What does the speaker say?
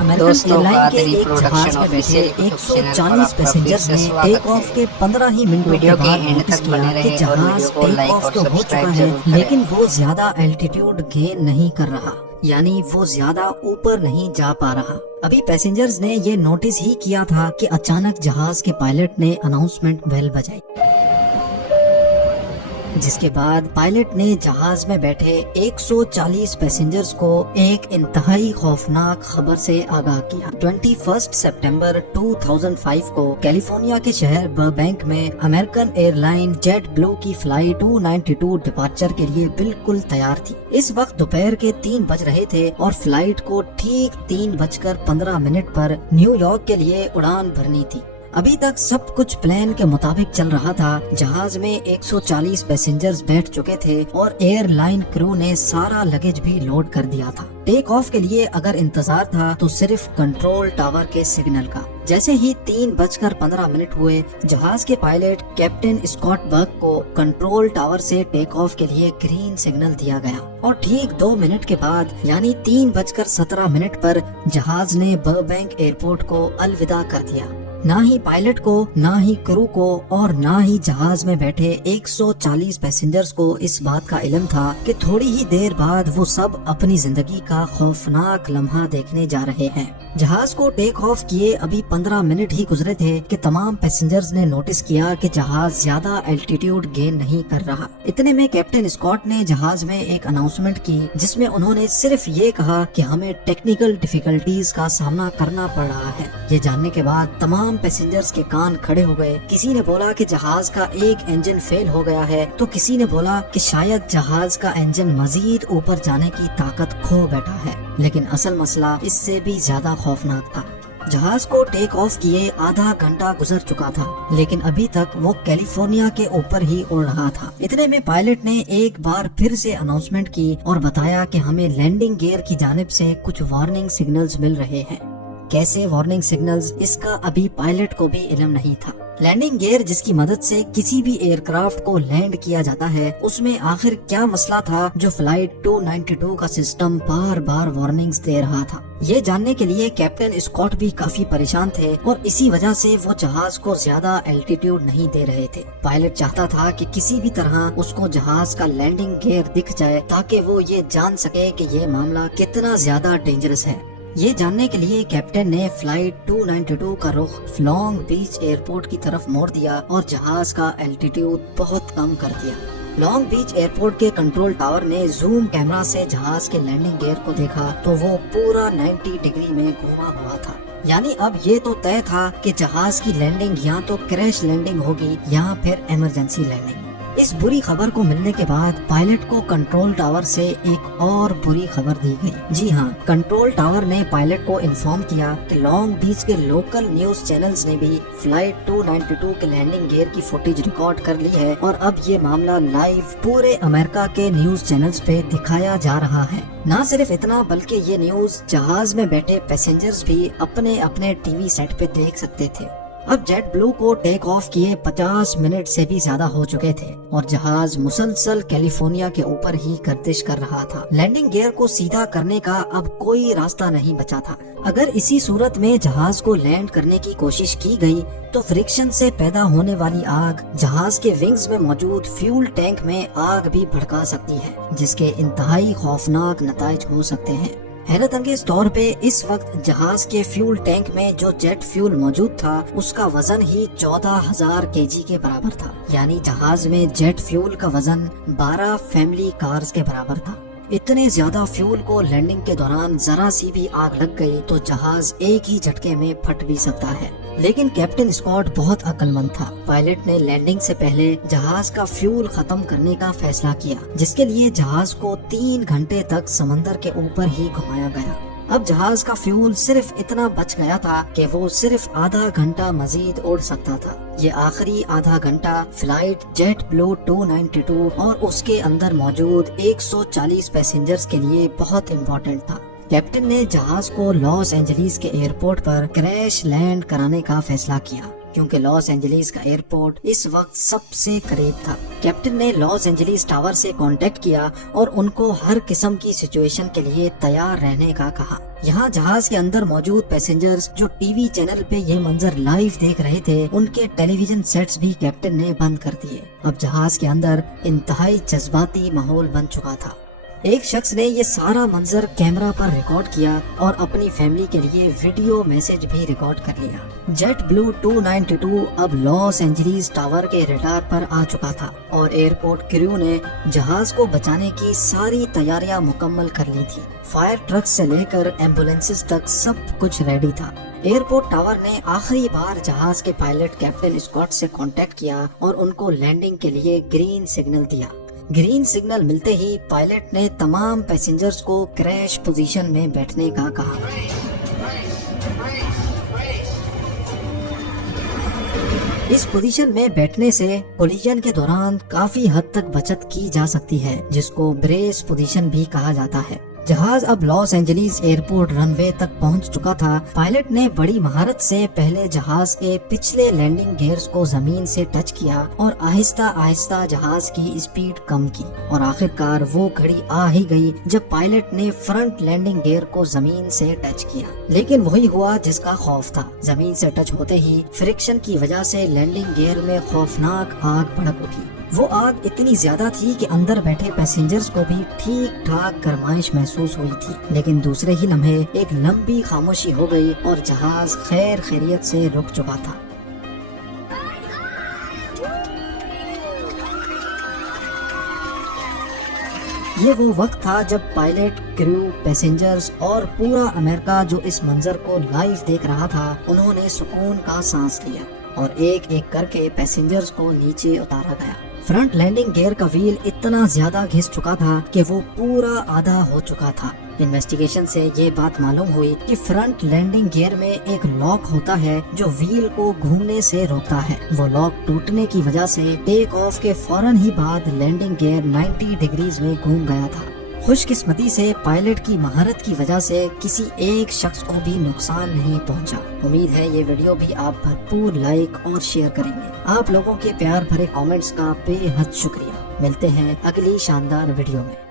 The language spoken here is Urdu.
امریکن ایئر لائن کے ایک جہاز میں بیٹھے 140 پیسنجرز نے ٹیک آف کے 15 ہی منٹوں کے بعد نوٹس کیا کہ جہاز ٹیک آف تو ہو چکا ہے لیکن وہ زیادہ الٹیٹیوڈ گین نہیں کر رہا، یعنی وہ زیادہ اوپر نہیں جا پا رہا۔ ابھی پیسنجرز نے یہ نوٹس ہی کیا تھا کہ اچانک جہاز کے پائلٹ نے اناؤنسمنٹ بیل بجائی، جس کے بعد پائلٹ نے جہاز میں بیٹھے 140 پیسنجرز کو ایک انتہائی خوفناک خبر سے آگاہ کیا۔ 21 سپٹمبر 2005 کو کیلیفورنیا کے شہر بربینک میں امریکن ایئر لائن جیٹ بلو کی فلائٹ 292 ڈپارچر کے لیے بالکل تیار تھی۔ اس وقت دوپہر کے 3 بج رہے تھے اور فلائٹ کو ٹھیک 3:15 پر نیو یارک کے لیے اڑان بھرنی تھی۔ ابھی تک سب کچھ پلان کے مطابق چل رہا تھا۔ جہاز میں 140 پیسنجرز بیٹھ چکے تھے اور ایئر لائن کرو نے سارا لگیج بھی لوڈ کر دیا تھا۔ ٹیک آف کے لیے اگر انتظار تھا تو صرف کنٹرول ٹاور کے سگنل کا۔ جیسے ہی 3:15 ہوئے، جہاز کے پائلٹ کیپٹن اسکاٹ برک کو کنٹرول ٹاور سے ٹیک آف کے لیے گرین سگنل دیا گیا اور ٹھیک 2 منٹ کے بعد یعنی 3:17 پر جہاز نے بربینک ایئرپورٹ کو الوداع کر دیا۔ نہ ہی پائلٹ کو، نہ ہی کرو کو اور نہ ہی جہاز میں بیٹھے 140 پیسنجرز کو اس بات کا علم تھا کہ تھوڑی ہی دیر بعد وہ سب اپنی زندگی کا خوفناک لمحہ دیکھنے جا رہے ہیں۔ جہاز کو ٹیک آف کیے ابھی 15 منٹ ہی گزرے تھے کہ تمام پیسنجرز نے نوٹس کیا کہ جہاز زیادہ الٹیٹیوڈ گین نہیں کر رہا۔ اتنے میں کیپٹن اسکاٹ نے جہاز میں ایک اناؤنسمنٹ کی جس میں انہوں نے صرف یہ کہا کہ ہمیں ٹیکنیکل ڈیفیکلٹیز کا سامنا کرنا پڑ رہا ہے۔ یہ جاننے کے بعد تمام پیسنجرز کے کان کھڑے ہو گئے۔ کسی نے بولا کہ جہاز کا ایک انجن فیل ہو گیا ہے تو کسی نے بولا کہ شاید جہاز کا انجن مزید اوپر جانے کی طاقت کھو بیٹھا ہے، لیکن اصل مسئلہ اس سے بھی زیادہ خوفناک تھا۔ جہاز کو ٹیک آف کیے آدھا گھنٹہ گزر چکا تھا لیکن ابھی تک وہ کیلیفورنیا کے اوپر ہی اڑ رہا تھا۔ اتنے میں پائلٹ نے ایک بار پھر سے اناؤنسمنٹ کی اور بتایا کہ ہمیں لینڈنگ گیئر کی جانب سے کچھ وارننگ سگنلز مل رہے ہیں۔ کیسے وارننگ سگنلز، اس کا ابھی پائلٹ کو بھی علم نہیں تھا۔ لینڈنگ گیئر جس کی مدد سے کسی بھی ایئر کرافٹ کو لینڈ کیا جاتا ہے، اس میں آخر کیا مسئلہ تھا جو فلائٹ 292 کا سسٹم بار بار وارننگز دے رہا تھا؟ یہ جاننے کے لیے کیپٹن اسکاٹ بھی کافی پریشان تھے اور اسی وجہ سے وہ جہاز کو زیادہ الٹیٹیوڈ نہیں دے رہے تھے۔ پائلٹ چاہتا تھا کہ کسی بھی طرح اس کو جہاز کا لینڈنگ گیئر دکھ جائے تاکہ وہ یہ جان سکے کہ یہ معاملہ کتنا زیادہ ڈینجرس ہے۔ یہ جاننے کے لیے کیپٹن نے فلائٹ 292 کا رخ لانگ بیچ ایئرپورٹ کی طرف موڑ دیا اور جہاز کا الٹیٹیوڈ بہت کم کر دیا۔ لانگ بیچ ایئرپورٹ کے کنٹرول ٹاور نے زوم کیمرہ سے جہاز کے لینڈنگ گیئر کو دیکھا تو وہ پورا 90 ڈگری میں گھوما ہوا تھا، یعنی اب یہ تو طے تھا کہ جہاز کی لینڈنگ یا تو کریش لینڈنگ ہوگی یا پھر ایمرجنسی لینڈنگ۔ اس بری خبر کو ملنے کے بعد پائلٹ کو کنٹرول ٹاور سے ایک اور بری خبر دی گئی۔ جی ہاں، کنٹرول ٹاور نے پائلٹ کو انفارم کیا کہ لانگ بیچ کے لوکل نیوز چینلز نے بھی فلائٹ 292 کے لینڈنگ گیئر کی فوٹیج ریکارڈ کر لی ہے اور اب یہ معاملہ لائیو پورے امریکہ کے نیوز چینلز پہ دکھایا جا رہا ہے۔ نہ صرف اتنا بلکہ یہ نیوز جہاز میں بیٹھے پیسنجرز بھی اپنے اپنے ٹی وی سیٹ پہ دیکھ سکتے تھے۔ اب جیٹ بلو کو ٹیک آف کیے 50 منٹ سے بھی زیادہ ہو چکے تھے اور جہاز مسلسل کیلیفورنیا کے اوپر ہی گردش کر رہا تھا۔ لینڈنگ گیئر کو سیدھا کرنے کا اب کوئی راستہ نہیں بچا تھا۔ اگر اسی صورت میں جہاز کو لینڈ کرنے کی کوشش کی گئی تو فرکشن سے پیدا ہونے والی آگ جہاز کے ونگز میں موجود فیول ٹینک میں آگ بھی بھڑکا سکتی ہے، جس کے انتہائی خوفناک نتائج ہو سکتے ہیں۔ حیرت انگیز طور پہ اس وقت جہاز کے فیول ٹینک میں جو جیٹ فیول موجود تھا اس کا وزن ہی 14,000 kg کے برابر تھا، یعنی جہاز میں جیٹ فیول کا وزن 12 فیملی کارز کے برابر تھا۔ اتنے زیادہ فیول کو لینڈنگ کے دوران ذرا سی بھی آگ لگ گئی تو جہاز ایک ہی جھٹکے میں پھٹ بھی سکتا ہے۔ لیکن کیپٹن اسکاٹ بہت عقل مند تھا۔ پائلٹ نے لینڈنگ سے پہلے جہاز کا فیول ختم کرنے کا فیصلہ کیا، جس کے لیے جہاز کو 3 گھنٹے تک سمندر کے اوپر ہی گھمایا گیا۔ اب جہاز کا فیول صرف اتنا بچ گیا تھا کہ وہ صرف آدھا گھنٹہ مزید اڑ سکتا تھا۔ یہ آخری آدھا گھنٹہ فلائٹ جیٹ بلو 292 اور اس کے اندر موجود 140 پیسنجرز کے لیے بہت امپورٹنٹ تھا۔ کیپٹن نے جہاز کو لاس اینجلیس کے ایئرپورٹ پر کریش لینڈ کرانے کا فیصلہ کیا، کیونکہ لاس اینجلیس کا ایئرپورٹ اس وقت سب سے قریب تھا۔ کیپٹن نے لاس اینجلیس ٹاور سے کانٹیکٹ کیا اور ان کو ہر قسم کی سچویشن کے لیے تیار رہنے کا کہا۔ یہاں جہاز کے اندر موجود پیسنجرز جو ٹی وی چینل پہ یہ منظر لائیو دیکھ رہے تھے، ان کے ٹیلی ویژن سیٹس بھی کیپٹن نے بند کر دیے۔ اب جہاز کے اندر انتہائی جذباتی ماحول بن چکا تھا۔ ایک شخص نے یہ سارا منظر کیمرہ پر ریکارڈ کیا اور اپنی فیملی کے لیے ویڈیو میسج بھی ریکارڈ کر لیا۔ جیٹ بلو 292 اب لاس اینجلیس ٹاور کے ریڈار پر آ چکا تھا اور ایئرپورٹ کریو نے جہاز کو بچانے کی ساری تیاریاں مکمل کر لی تھی۔ فائر ٹرک سے لے کر ایمبولینسز تک سب کچھ ریڈی تھا۔ ایئرپورٹ ٹاور نے آخری بار جہاز کے پائلٹ کیپٹن اسکاٹ سے کانٹیکٹ کیا اور ان کو لینڈنگ کے لیے گرین سگنل دیا۔ گرین سگنل ملتے ہی پائلٹ نے تمام پیسنجرز کو کریش پوزیشن میں بیٹھنے کا کہا۔ اس پوزیشن میں بیٹھنے سے کولیجن کے دوران کافی حد تک بچت کی جا سکتی ہے، جس کو بریس پوزیشن بھی کہا جاتا ہے۔ جہاز اب لاس اینجلیس ایئرپورٹ رن وے تک پہنچ چکا تھا۔ پائلٹ نے بڑی مہارت سے پہلے جہاز کے پچھلے لینڈنگ گیئرز کو زمین سے ٹچ کیا اور آہستہ آہستہ جہاز کی اسپیڈ کم کی، اور آخر کار وہ گھڑی آ ہی گئی جب پائلٹ نے فرنٹ لینڈنگ گیئر کو زمین سے ٹچ کیا۔ لیکن وہی ہوا جس کا خوف تھا۔ زمین سے ٹچ ہوتے ہی فرکشن کی وجہ سے لینڈنگ گیئر میں خوفناک آگ بھڑک اٹھی۔ وہ آگ اتنی زیادہ تھی کہ اندر بیٹھے پیسنجرز کو بھی ٹھیک ٹھاک گرمائش محسوس ہوئی تھی، لیکن دوسرے ہی لمحے ایک لمبی خاموشی ہو گئی اور جہاز خیر خیریت سے رک چکا تھا۔ یہ وہ وقت تھا جب پائلٹ، کریو، پیسنجرز اور پورا امریکہ جو اس منظر کو لائیو دیکھ رہا تھا، انہوں نے سکون کا سانس لیا اور ایک ایک کر کے پیسنجرز کو نیچے اتارا گیا۔ فرنٹ لینڈنگ گیئر کا ویل اتنا زیادہ گھس چکا تھا کہ وہ پورا آدھا ہو چکا تھا۔ انویسٹیگیشن سے یہ بات معلوم ہوئی کہ فرنٹ لینڈنگ گیئر میں ایک لاک ہوتا ہے جو ویل کو گھومنے سے روکتا ہے۔ وہ لاک ٹوٹنے کی وجہ سے ٹیک آف کے فوراً ہی بعد لینڈنگ گیئر 90 ڈگریز میں گھوم گیا تھا۔ خوش قسمتی سے پائلٹ کی مہارت کی وجہ سے کسی ایک شخص کو بھی نقصان نہیں پہنچا۔ امید ہے یہ ویڈیو بھی آپ بھرپور لائک اور شیئر کریں گے۔ آپ لوگوں کے پیار بھرے کامنٹس کا بے حد شکریہ۔ ملتے ہیں اگلی شاندار ویڈیو میں۔